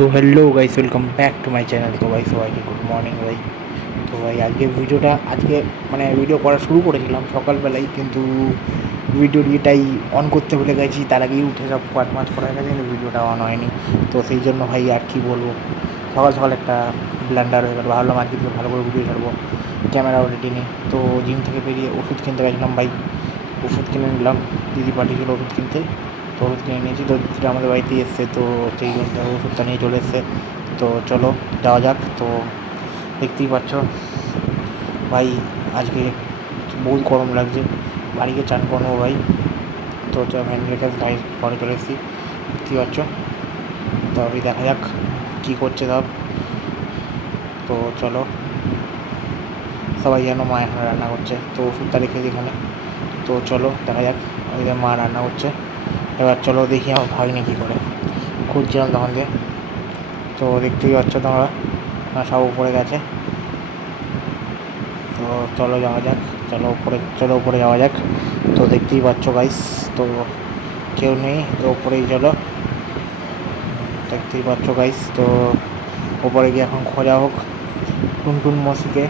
তো hello guys, welcome back to my channel. তো ভাই সবাইকে গুড মর্নিং ভাই। তো ভাই আজকে ভিডিও করা শুরু করেছিলাম সকালবেলায়, কিন্তু ভিডিওর ইয়েটাই অন করতে ভুলে গেছি। তার আগেই উঠে সব কাজ করা গেছে, কিন্তু ভিডিওটা অন হয়নি। তো সেই জন্য ভাই আর কি বলবো, সকাল সকাল একটা ব্ল্যান্ডার হয়ে গেল। ভাবলাম আজকে ভালো করে ভিডিও ছাড়বো, ক্যামেরাও রেডি নেই। তো জিম থেকে বেরিয়ে ওষুধ কিনতে গেছিলাম ভাই, ওষুধ কিনে নিলাম। দিদি পাঠিয়েছিল ওষুধ কিনতে, তো ওষুধ কিনে নিয়েছি। তো দিদিটা আমাদের বাড়িতে এসছে, তো সেই জন্য ওষুধটা নিয়ে চলে এসছে। তো চলো যাওয়া যাক। তো দেখতেই পাচ্ছ ভাই, আজকে বহুত গরম লাগছে, বাড়ি গিয়ে চান করবো ভাই। তো ফ্যান রেখে ভাই ঘরে চলে এসেছি, দেখতেই পাচ্ছ। তো আমি দেখা যাক কী করছে সব। তো চলো, সবাই যেন মা এখানে রান্না করছে, তো ওষুধটা রেখেছি এখানে। তো চলো দেখা যাক, ওই যে মা রান্না করছে। এবার চলো দেখি আমার ভাগ্নি কী করে, খুঁজছিলাম তখন দিয়ে। তো দেখতেই পাচ্ছ তোমরা, সব উপরে গেছে। তো চলো যাওয়া যাক, চলো উপরে যাওয়া যাক। তো দেখতেই পাচ্ছ গাইস, তো কেউ নেই, তো উপরেই চলো। দেখতেই পাচ্ছ গাইস, তো উপরে গিয়ে এখন খোঁজা হোক টুনটুন মসিকে।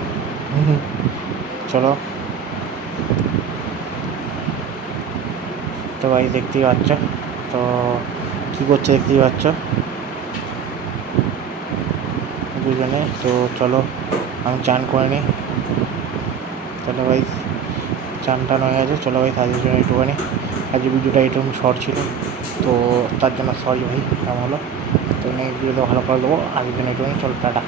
চলো। তো ভাই দেখতেই পাচ্ছ, তো কী করছে দেখতেই পাচ্ছ দুজনে। তো চলো আমি চান করে নিই। চলো ভাই, চান টান হয়ে গেছে। চলো ভাই, তাদের জন্য একটুখানি, আজ ভিডিওটা একটু শর্ট ছিল, তো তার জন্য সরি ভাই কেমন হলো। তো নেক্সট ভিডিওতে ভালো করে দেবো, আজকের জন্য একটুখানি। চলো টাটা।